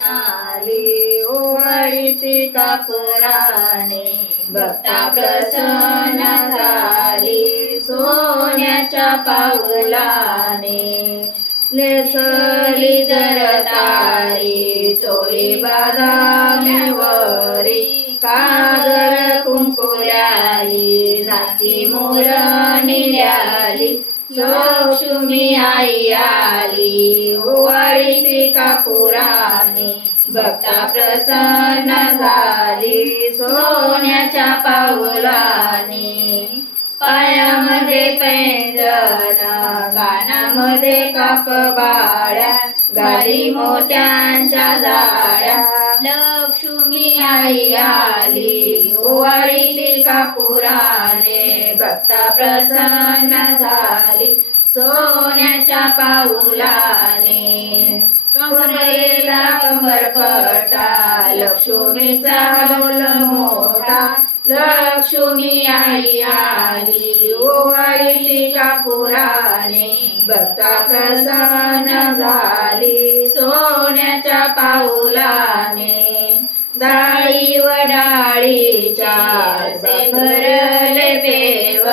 आली ओवाळीती कापुराने, भक्ता प्रसन्न झाली सोन्याच्या पावलाने. नेसली जर तारी चोळी बदामीवरी, कागर कुंकुल्याली नाची मोर निल्याली. लक्ष्मी आई आली ओवाळीती कापुराने, भक्ता प्रसन्न झाली सोन्याच्या पावलाने. पायामध्ये पैंजण, कानामध्ये कापबाळ्या, घाली मोत्यांच्या जाळ्या. लक्ष्मी आई आली ओवाळीती कापुराने, भक्ता प्रसन्न झाली सोन्याच्या पाऊलाने. कमरेला कमरपटा, लक्ष्मीचा डोल मोठा. लक्ष्मी आई आली ओवाळीती कापुराने, भक्ता प्रसन्न झाली सोन्याच्या पाऊलाने. डाळी व डाळीच्या भरले पेव,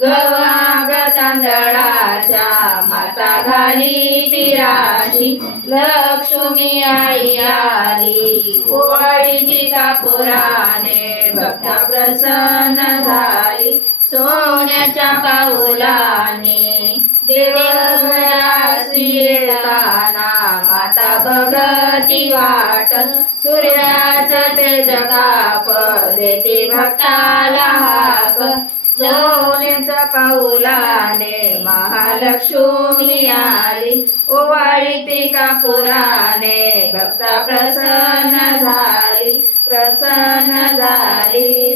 गव्हा तांदळाच्या माता घाली तिराशी. लक्ष्मी आई आली ओवाळीती कापुराने, भक्ता प्रसन्न झाली सोन्याच्या पाऊलाने. देवघरासी येताना माता बघती वाट, सूर्याचं तेज ताप देते भक्ताला हाक. सोन्याच्या पाऊलाने महालक्ष्मी आली ओवाळीती कापुराने, भक्ता प्रसन्न झाली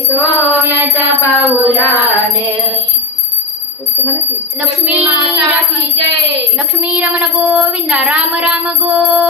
सोन्याच्या पाऊलाने. लक्ष्मी रमण गोविंदा, राम राम गो.